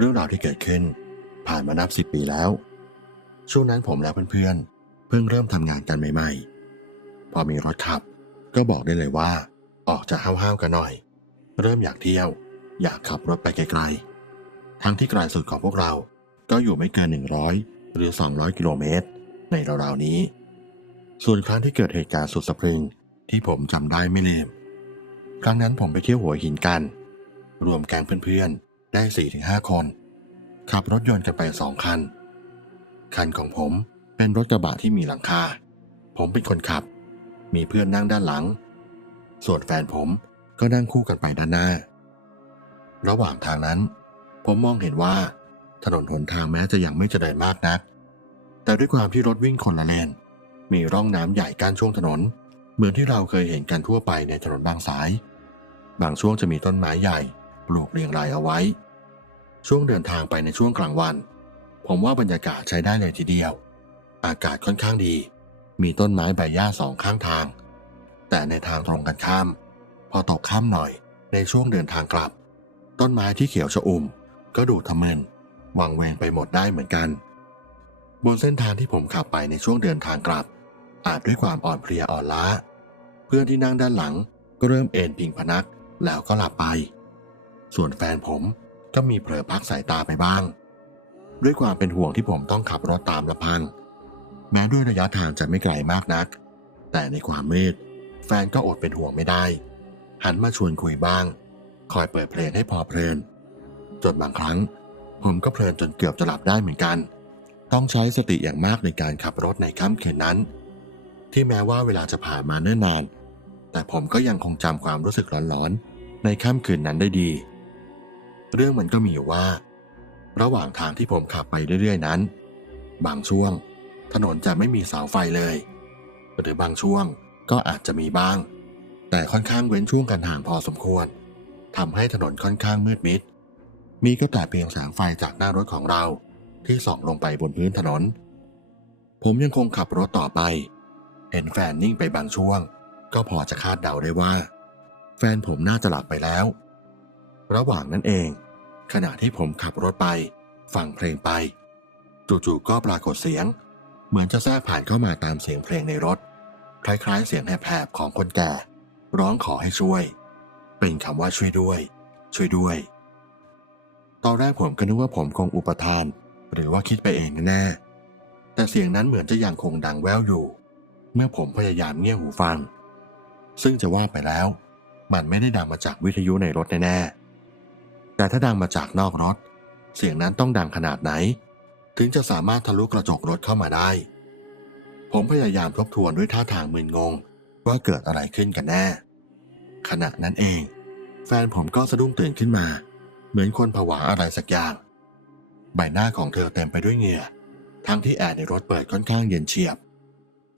เรื่องราวที่เกิดขึ้น ผ่านมานับสิบปีแล้ว ช่วงนั้นผมและเพื่อนๆ เพิ่งเริ่มทำงานกันใหม่ๆ พอมีรถขับ ก็บอกได้เลยว่า ออกจะห้าวๆกันหน่อย เริ่มอยากเที่ยว อยากขับรถไปไกลๆ ทั้งที่ไกลสุดของพวกเรา ก็อยู่ไม่เกิน 100 หรือ 200 กิโลเมตร ในราวๆนี้ ส่วนครั้งที่เกิดเหตุการณ์สุดสะพรึงที่ผมจำได้ไม่ลืมครั้งนั้นผมไปเที่ยวหัวหินกัน รวมแก๊งเพื่อนๆ ได้4-5คน ขับรถยนต์กันไปสองคัน คันของผมเป็นรถกระบะที่มีหลังคา ผมเป็นคนขับ มีเพื่อนนั่งด้านหลัง ส่วนแฟนผมก็นั่งคู่กันไปด้านหน้า ระหว่างทางนั้น ผมมองเห็นว่าถนนหนทางแม้จะยังไม่เจริญมากนัก แต่ด้วยความที่รถวิ่งคนละเลน มีร่องน้ำใหญ่กั้นช่วงถนน เหมือนที่เราเคยเห็นกันทั่วไปในถนนบางสาย บางช่วงจะมีต้นไม้ใหญ่ ปลูกเรียงรายเอาไว้ ช่วงเดินทางไปในช่วงกลางวัน ผมว่าบรรยากาศใช้ได้เลยทีเดียว อากาศค่อนข้างดี มีต้นไม้ใบหญ้าสองข้างทาง แต่ในทางตรงกันข้าม พอตกค่ำหน่อยในช่วงเดินทางกลับ ต้นไม้ที่เขียวชอุ่ม ก็ดูทะมึนวังเวงไปหมดได้เหมือนกัน บนเส้นทางที่ผมขับไปในช่วงเดินทางกลับ อาจด้วยความอ่อนเพลียอ่อนล้า เพื่อนที่นั่งด้านหลังก็เริ่มเอนพิงพนักแล้วก็หลับไป ส่วนแฟนผมก็มีเผลอพักสายตาไปบ้าง ด้วยความเป็นห่วงที่ผมต้องขับรถตามลำพัง แม้ด้วยระยะทางจะไม่ไกลมากนัก แต่ในความมืดแฟนก็อดเป็นห่วงไม่ได้ หันมาชวนคุยบ้าง คอยเปิดเพลงให้พอเพลิน จนบางครั้ง ผมก็เพลินจนเกือบจะหลับได้เหมือนกัน ต้องใช้สติอย่างมากในการขับรถในค่ำคืนนั้น ที่แม้ว่าเวลาจะผ่านมาเนิ่นนาน แต่ผมก็ยังคงจำความรู้สึกหลอนๆ ในค่ำคืนนั้นได้ดี เรื่องมันก็มีอยู่ว่า ระหว่างทางที่ผมขับไปเรื่อยๆนั้น บางช่วง ถนนจะไม่มีเสาไฟเลย หรือบางช่วงก็อาจจะมีบ้าง แต่ค่อนข้างเว้นช่วงกันห่างพอสมควรทำให้ถนนค่อนข้างมืดมิด มีก็แต่เพียงแสงไฟจากหน้ารถของเราที่ส่องลงไปบนพื้นถนน ผมยังคงขับรถต่อไป เห็นแฟนนิ่งไปบางช่วง ก็พอจะคาดเดาได้ว่า แฟนผมน่าจะหลับไปแล้ว ระหว่างนั้นเอง ขณะที่ผมขับรถไป ฟังเพลงไป จู่ๆก็ปรากฏเสียง เหมือนจะแทรกผ่านเข้ามาตามเสียงเพลงในรถ คล้ายๆ เสียงแหบๆของคนแก่ ร้องขอให้ช่วย เป็นคำว่าช่วยด้วย ช่วยด้วย ตอนแรกผมก็นึกว่าผมคงอุปทาน หรือว่าคิดไปเองแน่แต่เสียงนั้นเหมือนจะยังคงดังแว่วอยู่ เมื่อผมพยายามเงี่ยหูฟัง ซึ่งจะว่าไปแล้ว มันไม่ได้ดังมาจากวิทยุในรถแน่ๆ แต่ถ้าดังมาจากนอกรถ เสียงนั้นต้องดังขนาดไหน ถึงจะสามารถทะลุกระจกรถเข้ามาได้ ผมพยายามทบทวนด้วยท่าทางมึนงง ว่าเกิดอะไรขึ้นกันแน่ ขณะนั้นเอง แฟนผมก็สะดุ้งตื่นขึ้นมา เหมือนคนผวาอะไรสักอย่าง ใบหน้าของเธอเต็มไปด้วยเหงื่อ ทั้งที่แอร์ในรถเปิดค่อนข้างเย็นเฉียบ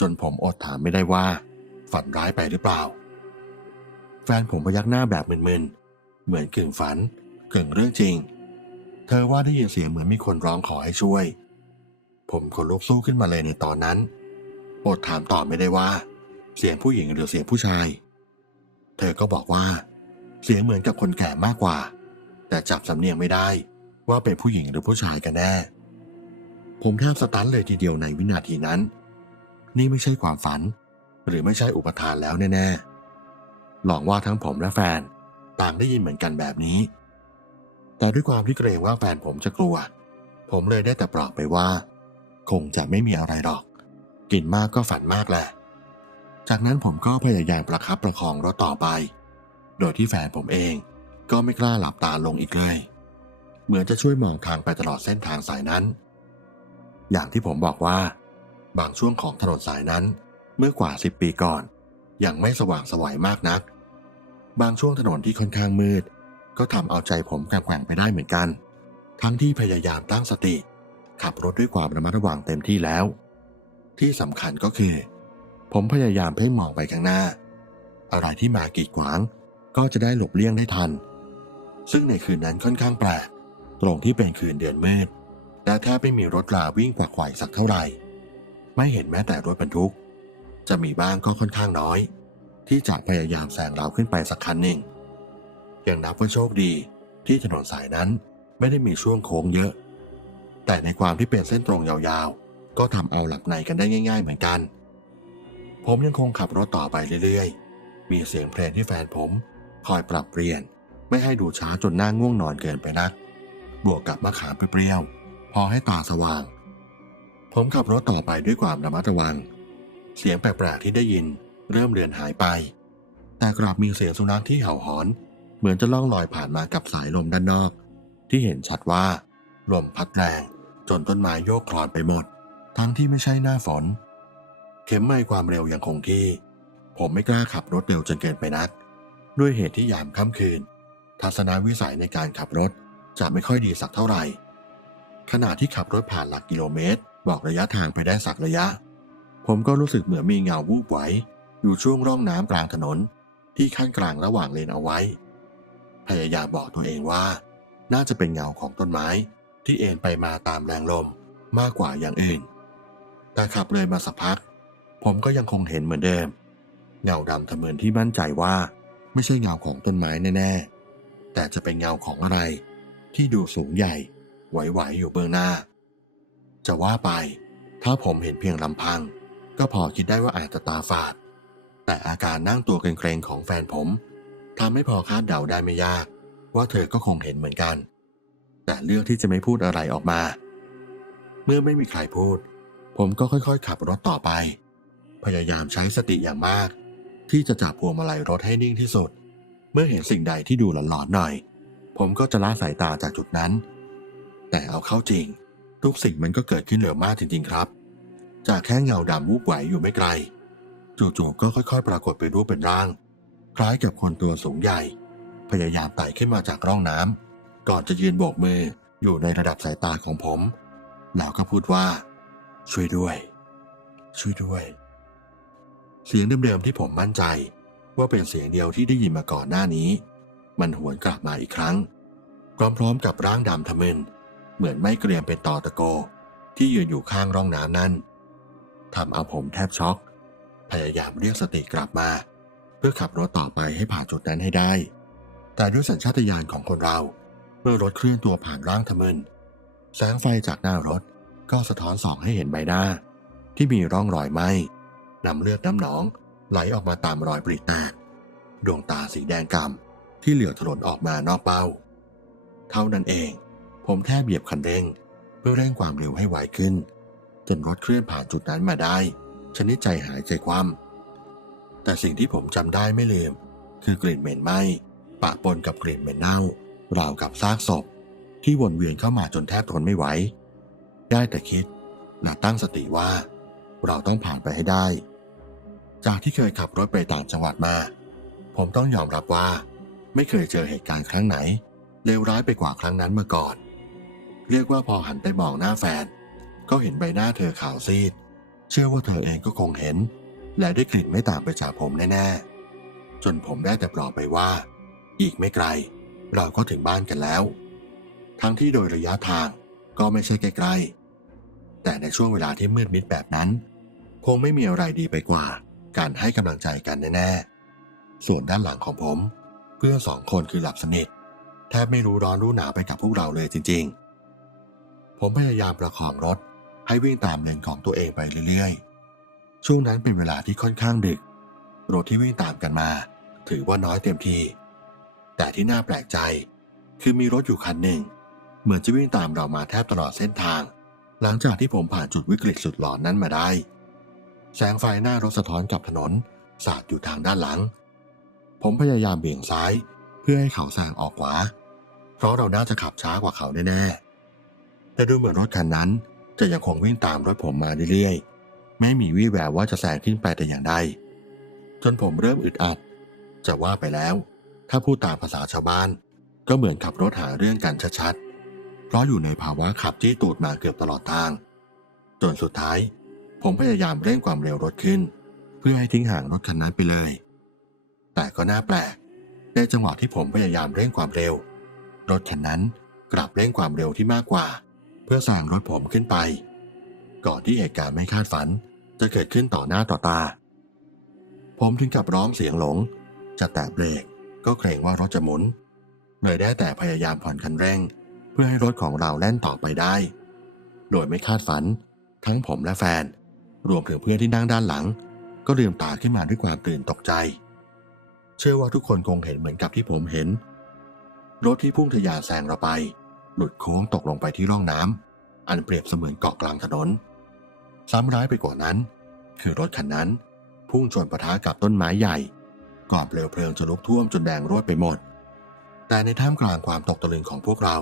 จนผมอดถามไม่ได้ว่า ฝันร้ายไปหรือเปล่า แฟนผมพยักหน้าแบบมึนๆ เหมือนกึ่งฝัน กึ่งเรื่องจริง เธอว่าได้ยินเสียงเหมือนมีคนร้องขอให้ช่วย ผมขนลุกสู้ขึ้นมาเลยในตอนนั้นอดถามต่อไม่ได้ว่า เสียงผู้หญิงหรือเสียงผู้ชาย เธอก็บอกว่า เสียงเหมือนกับคนแก่มากกว่า แต่จับสำเนียงไม่ได้ว่าเป็นผู้หญิงหรือผู้ชายกันแน่ ผมแทบสตันเลยทีเดียวในวินาทีนั้น นี่ไม่ใช่ความฝัน หรือไม่ใช่อุปทานแล้วแน่ๆ หลองว่าทั้งผมและแฟน ต่างได้ยินเหมือนกันแบบนี้ แต่ด้วยความที่เกรงว่าแฟนผมจะกลัว ผมเลยได้แต่ปลอบไปว่า คงจะไม่มีอะไรหรอก กินมากก็ฝันมากแหละ จากนั้นผมก็พยายามประคับประคองรถต่อไป โดยที่แฟนผมเองก็ไม่กล้าหลับตาลงอีกเลย เหมือนจะช่วยมองทางไปตลอดเส้นทางสายนั้น อย่างที่ผมบอกว่า บางช่วงของถนนสายนั้นเมื่อกว่าสิบปีก่อน ยังไม่สว่างสวัยมากนัก บางช่วงถนนที่ค่อนข้างมืด ก็ทำเอาใจผมแกว่งไปได้เหมือนกัน ทั้งที่พยายามตั้งสติ ขับรถด้วยความระมัดระวังเต็มที่แล้ว ที่สำคัญก็คือ ผมพยายามเพ่งมองไปข้างหน้า อะไรที่มากีดขวาง ก็จะได้หลบเลี่ยงได้ทัน ซึ่งในคืนนั้นค่อนข้างแปลกตรงที่เป็นคืนเดือนมืดและแทบไม่มีรถราวิ่งกว่าไขว่สักเท่าไหร่ ไม่เห็นแม้แต่รถบรรทุก จะมีบ้างก็ค่อนข้างน้อย ที่จะพยายามแซงเราขึ้นไปสักคันหนึ่ง ยังนับว่าโชคดีที่ถนนสายนั้นไม่ได้มีช่วงโค้งเยอะ แต่ในความที่เป็นเส้นตรงยาวๆ ก็ทำเอาหลับในกันได้ง่าย ๆ เหมือนกัน ผมยังคงขับรถต่อไปเรื่อยๆ มีเสียงเพลงที่แฟนผม คอยปรับเปลี่ยน ไม่ให้ดูช้าจนหน้าง่วงนอนเกินไปนัก บวกกับมะขามเปรี้ยวพอให้ตาสว่าง ผมขับรถต่อไปด้วยความระมัดระวัง เสียงแปลกๆที่ได้ยินเริ่มเลือนหายไป แต่กลับมีเสียงสุนัขที่เห่าหอน เหมือนจะล่องลอยผ่านมากับสายลมด้านนอก ที่เห็นชัดว่าลมพัดแรงจนต้นไม้โยกคลอนไปหมด ทั้งที่ไม่ใช่หน้าฝน เข็มไม่ความเร็วยังคงที่ ผมไม่กล้าขับรถเร็วจนเกินไปนัก ด้วยเหตุที่ยามค่ำคืน ทัศนวิสัยในการขับรถจะไม่ค่อยดีสักเท่าไหร่ ขณะที่ขับรถผ่านหลักกิโลเมตร บอกระยะทางไปได้สักระยะ ผมก็รู้สึกเหมือนมีเงาวูบไหวอยู่ช่วงร่องน้ำกลางถนน ที่ขั้นกลางระหว่างเลนเอาไว้ พยายามบอกตัวเองว่า น่าจะเป็นเงาของต้นไม้ ที่เอ็นไปมาตามแรงลมมากกว่าอย่างอื่น แต่ขับเลยมาสักพัก ผมก็ยังคงเห็นเหมือนเดิม เงาดำทะเมินที่มั่นใจว่า ไม่ใช่เงาของต้นไม้แน่ๆ แต่จะเป็นเงาของอะไร ที่ดูสูงใหญ่ไหวๆอยู่เบื้องหน้า จะว่าไป ถ้าผมเห็นเพียงลำพัง ก็พอคิดได้ว่าอาจจะตาฝาด แต่อาการนั่งตัวเกรงๆของแฟนผม ทำให้พอคาดเดาได้ไม่ยาก ว่าเธอก็คงเห็นเหมือนกัน แต่เลือกที่จะไม่พูดอะไรออกมา เมื่อไม่มีใครพูด ผมก็ค่อยๆ ขับรถต่อไป พยายามใช้สติอย่างมาก ที่จะจับพวงมาลัยรถให้นิ่งที่สุด เมื่อเห็นสิ่งใดที่ดูหลอนๆหน่อย ผมก็จะละสายตาจากจุดนั้น แต่เอาเข้าจริง ทุกสิ่งมันก็เกิดขึ้นเร็วมากจริง ๆ ครับ จากแค่เงาดำวูบไหวอยู่ไม่ไกล จู่ๆก็ค่อย ๆ ปรากฏเป็นรูปเป็นร่าง คล้ายกับคนตัวสูงใหญ่ พยายามไต่ขึ้นมาจากร่องน้ำก่อนจะยืนโบกมืออยู่ในระดับสายตาของผม แล้วก็พูดว่า ช่วยด้วย ช่วยด้วย เสียงเดิมๆที่ผมมั่นใจ ว่าเป็นเสียงเดียวที่ได้ยินมาก่อนหน้านี้ มันหวนกลับมาอีกครั้งพร้อมๆกับร่างดำทะมึนเหมือนไม่เกรียมเป็นตอตะโก ที่ยืนอยู่ข้างร่องน้ำนั้นทำเอาผมแทบช็อก พยายามเรียกสติกลับมา พื่อขับรถต่อไปให้ผ่านจุดนั้นให้ได้ แต่ด้วยสัญชาตญาณของคนเรา เมื่อรถเคลื่อนตัวผ่านร่างทะมึนแสงไฟจากหน้ารถก็สะท้อนส่องให้เห็นใบหน้า ที่มีร่องรอยไหม้นำเลือดน้ำหนอง ไหลออกมาตามรอยปริแตกดวงตาสีแดงกำที่เหลือถลนออกมานอกเป้า เท่านั้นเอง ผมแค่เบียบคันเร่ง เพื่อเร่งความเร็วให้ไวขึ้น จนรถเคลื่อนผ่านจุดนั้นมาได้ชนิดใจหายใจคว่ำ แต่สิ่งที่ผมจำได้ไม่ลืม คือกลิ่นเหม็นไหม้ปะปนกับกลิ่นเหม็นเน่าราวกับซากศพ ที่วนเวียนเข้ามาจนแทบทนไม่ไหว ได้แต่คิดและตั้งสติว่า เราต้องผ่านไปให้ได้ จากที่เคยขับรถไปต่างจังหวัดมา ผมต้องยอมรับว่า ไม่เคยเจอเหตุการณ์ครั้งไหนเลวร้ายไปกว่าครั้งนั้นมาก่อน เรียกว่าพอหันไปมองหน้าแฟน ก็เห็นใบหน้าเธอขาวซีด เชื่อว่าเธอเองก็คงเห็น และได้กลิ่นไม่ต่างไปจากผมแน่ๆ จนผมได้แต่ปลอบไปว่า อีกไม่ไกล เราก็ถึงบ้านกันแล้ว ทั้งที่โดยระยะทางก็ไม่ใช่ไกลๆ แต่ในช่วงเวลาที่มืดมิดแบบนั้น คงไม่มีอะไรดีไปกว่า การให้กำลังใจกันแน่ๆ ส่วนด้านหลังของผม เพื่อนสองคนคือหลับสนิทแทบไม่รู้ร้อนรู้หนาวไปกับพวกเราเลยจริง ๆ ผมพยายามประคองรถให้วิ่งตามเลนของตัวเองไปเรื่อยๆ ช่วงนั้นเป็นเวลาที่ค่อนข้างดึกรถที่วิ่งตามกันมา ถือว่าน้อยเต็มที แต่ที่น่าแปลกใจ คือมีรถอยู่คันหนึ่ง เหมือนจะวิ่งตามเรามาแทบตลอดเส้นทาง หลังจากที่ผมผ่านจุดวิกฤตสุดหลอนนั้นมาได้ แสงไฟหน้ารถสะท้อนกับถนน สาดอยู่ทางด้านหลัง ผมพยายามเบี่ยงซ้าย เพื่อให้เขาแซงออกขวา เพราะเราน่าจะขับช้ากว่าเขาแน่ๆแต่ดูเหมือนรถคันนั้นจะยังคงวิ่งตามรถผมมาเรื่อยๆ ไม่มีวี่แววว่าจะแซงขึ้นไปแต่อย่างใดจนผมเริ่มอึดอัด จะว่าไปแล้ว ถ้าพูดตามภาษาชาวบ้าน ก็เหมือนขับรถหาเรื่องกันชัดๆ เพราะอยู่ในภาวะขับจี้ตูดมาเกือบตลอดทาง จนสุดท้าย ผมพยายามเร่งความเร็วรถขึ้น เพื่อให้ทิ้งห่างรถคันนั้นไปเลย แต่ก็น่าแปลกในจังหวะที่ผมพยายามเร่งความเร็ว รถคันนั้นกลับเร่งความเร็วที่มากกว่า เพื่อแซงรถผมขึ้นไป ก่อนที่เหตุการณ์ไม่คาดฝัน จะเกิดขึ้นต่อหน้าต่อตา ผมถึงกับร้องเสียงหลง จะแตะเบรกก็เกรงว่ารถจะหมุน เลยได้แต่พยายามผ่อนคันเร่ง เพื่อให้รถของเราแล่นต่อไปได้ โดยไม่คาดฝัน ทั้งผมและแฟน รวมถึงเพื่อนที่นั่งด้านหลัง ก็ลืมตาขึ้นมาด้วยความตื่นตกใจ เชื่อว่าทุกคนคงเห็นเหมือนกับที่ผมเห็น รถที่พุ่งทะยานแซงเราไป หลุดโค้งตกลงไปที่ร่องน้ำอันเปรียบเสมือนเกาะกลางถนน ซ้ำร้ายไปกว่านั้น คือรถคันนั้นพุ่งชนปะทะกับต้นไม้ใหญ่ ก่อเปลวเพลิงจะลุกท่วมจนแดงโรดไปหมด แต่ในท่ามกลางความตกตะลึงของพวกเรา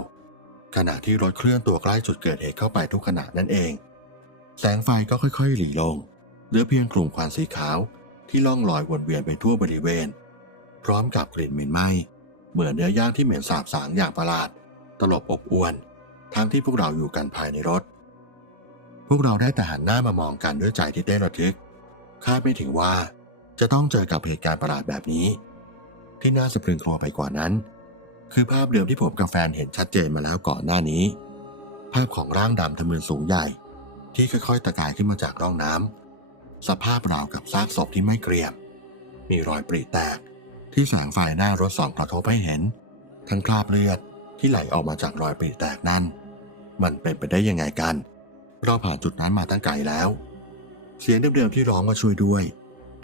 ขณะที่รถเคลื่อนตัวใกล้จุดเกิดเหตุเข้าไปทุกขณะนั่นเอง แสงไฟก็ค่อยๆหลีลงเหลือเพียงกลุ่มควันสีขาวที่ล่องลอยวนเวียนไปทั่วบริเวณ พร้อมกับกลิ่นเหม็นไหม้เหมือนเนื้อย่างที่เหม็นสาบสางอย่างประหลาด ตลบอบอวนทั้งที่พวกเราอยู่กันภายในรถ วกเราได้แต่หันหน้ามามองกันด้วยใจที่เต้นระทึก คาดไม่ถึงว่าจะต้องเจอกับเหตุการณ์ประหลาดแบบนี้ ที่น่าสะพรึงกลัวไปกว่านั้น คือภาพเดิมที่ผมกับแฟนเห็นชัดเจนมาแล้วก่อนหน้านี้ ภาพของร่างดำทะมึนสูงใหญ่ ที่ค่อยๆตะกายขึ้นมาจากร่องน้ำสภาพราวกับซากศพที่ไม่เกรียม มีรอยปริแตก ที่แสงไฟหน้ารถส่องกระทบให้เห็น ทั้งคราบเลือดที่ไหลออกมาจากรอยปริแตกนั่นมันเป็นไปได้ยังไงกัน เราผ่านจุดนั้นมาตั้งไกลแล้ว เสียงเดิมๆที่ร้องมาช่วยด้วย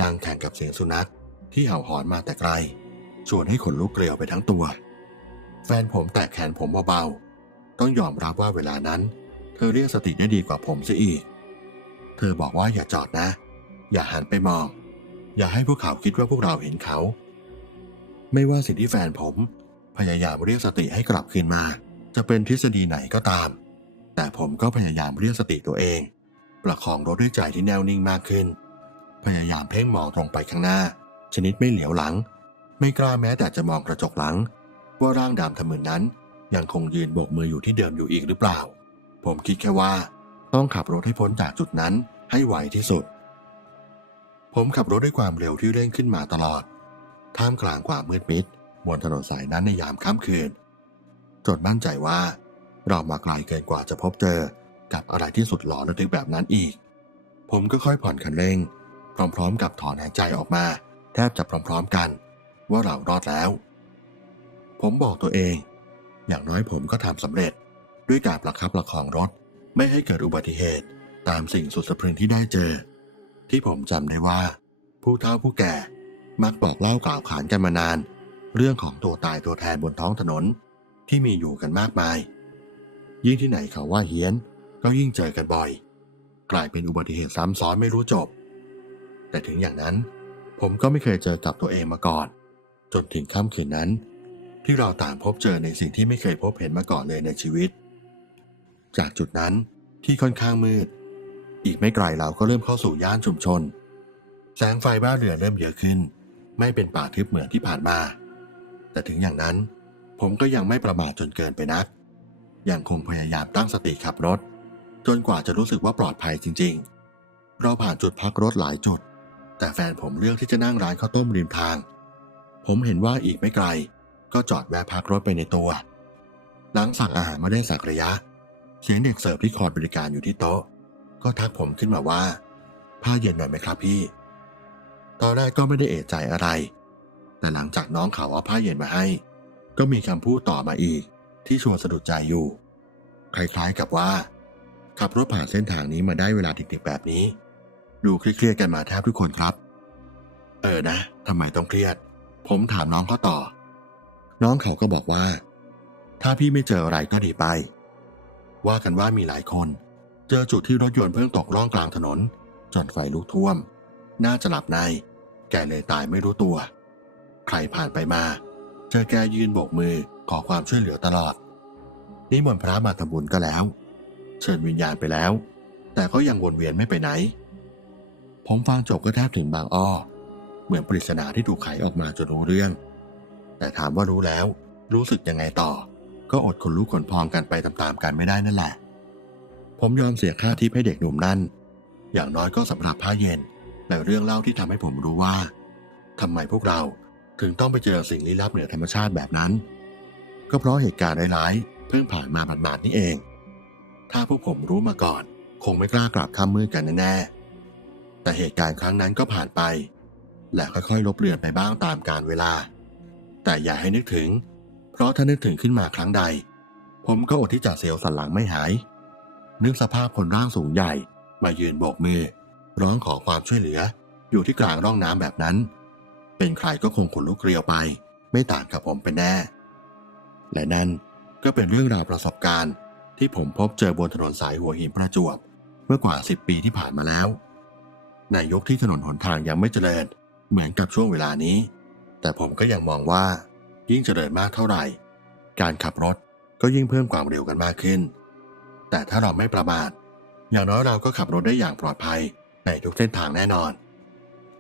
ดังแข่งกับเสียงสุนัขที่เห่าหอนมาแต่ไกล ชวนให้ขนลุกเกลียวไปทั้งตัว แฟนผมแตะแขนผมเบาๆ ต้องยอมรับว่าเวลานั้น เธอเรียกสติได้ดีกว่าผมซะอีก เธอบอกว่าอย่าจอดนะ อย่าหันไปมอง อย่าให้พวกเขาคิดว่าพวกเราเห็นเขา ไม่ว่าสิ่งที่แฟนผม พยายามเรียกสติให้กลับคืนมา จะเป็นทฤษฎีไหนก็ตาม แต่ผมก็พยายามเรียกสติตัวเอง ประคองรถด้วยใจที่แน่วนิ่งมากขึ้น พยายามเพ่งมองตรงไปข้างหน้า ชนิดไม่เหลียวหลัง ไม่กล้าแม้แต่จะมองกระจกหลัง ว่าร่างดำทะมึนนั้น ยังคงยืนโบกมืออยู่ที่เดิมอยู่อีกหรือเปล่า ผมคิดแค่ว่า ต้องขับรถให้พ้นจากจุดนั้นให้ไวที่สุด ผมขับรถด้วยความเร็วที่เร่งขึ้นมาตลอด ท่ามกลางความมืดมิดบนถนนสายนั้นในยามค่ำคืน จนมั่นใจว่า เรามาไกลเกินกว่าจะพบเจอกับอะไรที่สุดหลอนระทึกแบบนั้นอีก ผมก็ค่อยผ่อนคันเร่ง พร้อมๆ กับถอนหายใจออกมา แทบจะพร้อมๆกัน ว่าเรารอดแล้ว ผมบอกตัวเอง อย่างน้อยผมก็ทำสำเร็จด้วยการประคับประคองรถ ไม่ให้เกิดอุบัติเหตุตามสิ่งสุดสะพรึงที่ได้เจอ ที่ผมจำได้ว่า ผู้เฒ่าผู้แก่มักบอกเล่ากล่าวขานกันมานาน เรื่องของตัวตายตัวแทนบนท้องถนนที่มีอยู่กันมากมาย ยิ่งที่ไหนเขาว่าเฮี้ยน ก็ยิ่งเจอกันบ่อย กลายเป็นอุบัติเหตุซ้ำซ้อนไม่รู้จบ แต่ถึงอย่างนั้น ผมก็ไม่เคยเจอกับตัวเองมาก่อน จนถึงค่ำคืนนั้น ที่เราต่างพบเจอในสิ่งที่ไม่เคยพบเห็นมาก่อนเลยในชีวิต จากจุดนั้นที่ค่อนข้างมืด อีกไม่ไกลเราก็เริ่มเข้าสู่ย่านชุมชน แสงไฟบ้านเรือนเริ่มเยอะขึ้น ไม่เป็นป่าทึบเหมือนที่ผ่านมา แต่ถึงอย่างนั้น ผมก็ยังไม่ประมาทจนเกินไปนัก ยังคงพยายามตั้งสติขับรถ จนกว่าจะรู้สึกว่าปลอดภัยจริง ๆ เราผ่านจุดพักรถหลายจุด แต่แฟนผมเลือกที่จะนั่งร้านข้าวต้มริมทาง ผมเห็นว่าอีกไม่ไกล ก็จอดแวะพักรถไปในตัว หลังสั่งอาหารมาได้สักระยะ เสียงเด็กเสิร์ฟที่คอยบริการอยู่ที่โต๊ะ ก็ทักผมขึ้นมาว่า ผ้าเย็นหน่อยไหมครับพี่ ตอนแรกก็ไม่ได้เอะใจอะไร แต่หลังจากน้องเขาเอาผ้าเย็นมาให้ ก็มีคำพูดต่อมาอีก ที่ชวนสะดุดใจอยู่ คล้ายๆกับว่า ขับรถผ่านเส้นทางนี้มาได้เวลาดึกๆแบบนี้ ดูเครียดๆกันมาแทบทุกคนครับ เออนะทำไมต้องเครียด ผมถามน้องเขาต่อ น้องเขาก็บอกว่า ถ้าพี่ไม่เจออะไรก็ดีไป ว่ากันว่ามีหลายคน เจอจุดที่รถยนต์เพิ่งตกร่องกลางถนน จนไฟลุกท่วม น่าจะหลับใน แกเลยตายไม่รู้ตัว ใครผ่านไปมา เจอแกยืนโบกมือ ขอความช่วยเหลือตลอดนิมนต์พระมาทำบุญก็แล้ว เชิญวิญญาณไปแล้ว แต่ก็ยังวนเวียนไม่ไปไหน ผมฟังจบก็แทบถึงบางอ้อ เหมือนปริศนาที่ถูกไขออกมาจนรู้เรื่อง แต่ถามว่ารู้แล้ว รู้สึกยังไงต่อ ก็อดขนลุกขนพองกันไปตามๆกันไม่ได้นั่นแหละ ผมยอมเสียค่าทิปให้เด็กหนุ่มนั่น อย่างน้อยก็สำหรับผ้าเย็นและเรื่องเล่าที่ทำให้ผมรู้ว่าทำไมพวกเราถึงต้องไปเจอสิ่งลี้ลับเหนือธรรมชาติแบบนั้น ก็เพราะเหตุการณ์ร้ายๆเพิ่งผ่านมาบาดๆนี่เอง ถ้าพวกผมรู้มาก่อน คงไม่กล้ากลับข้ามมืดกันแน่ๆแต่เหตุการณ์ครั้งนั้นก็ผ่านไป และค่อยๆลบเลือนไปบ้างตามกาลเวลา แต่อย่าให้นึกถึง เพราะถ้านึกถึงขึ้นมาครั้งใดผผมก็อดที่จะเสียวสันหลังไม่หาย นึกสภาพคนร่างสูงใหญ่มายืนโบกมือ ร้องขอความช่วยเหลือ อยู่ที่กลางร่องน้ำแบบนั้น เป็นใครก็คงขนลุกเกลียวไป ไม่ต่างกับผมเป็นแน่ และนั่นก็เป็นเรื่องราวประสบการณ์ ที่ผมพบเจอบนถนนสายหัวหินประจวบ เมื่อกว่า 10 ปีที่ผ่านมาแล้ว ในยุคที่ถนนหนทางยังไม่เจริญ เหมือนกับช่วงเวลานี้ แต่ผมก็ยังมองว่า ยิ่งเจริญมากเท่าไหร่ การขับรถก็ยิ่งเพิ่มความเร็วกันมากขึ้น แต่ถ้าเราไม่ประมาท อย่างน้อยเราก็ขับรถได้อย่างปลอดภัยในทุกเส้นทางแน่นอน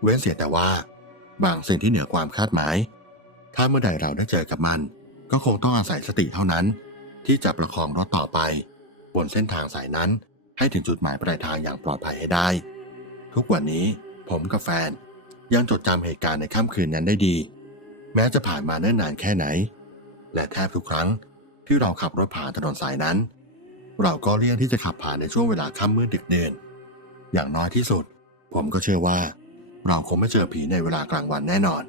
เว้นเสียแต่ว่า บางสิ่งที่เหนือความคาดหมาย ถ้าเมื่อใดเราได้เจอกับมัน ก็คงต้องอาศัยสติเท่านั้น ที่จะประคองรถต่อไป บนเส้นทางสายนั้นให้ถึงจุดหมายปลายทางอย่างปลอดภัยให้ได้ ทุกวันนี้ผมกับแฟนยังจดจำเหตุการณ์ในค่ำคืนนั้นได้ดี แม้จะผ่านมาเนิ่นนานแค่ไหน และแทบทุกครั้งที่เราขับรถผ่านถนนสายนั้น เราก็เลี่ยงที่จะขับผ่านในช่วงเวลาค่ำมืดดึกเดินอย่างน้อยที่สุด ผมก็เชื่อว่า เราคงไม่เจอผีในเวลากลางวันแน่นอน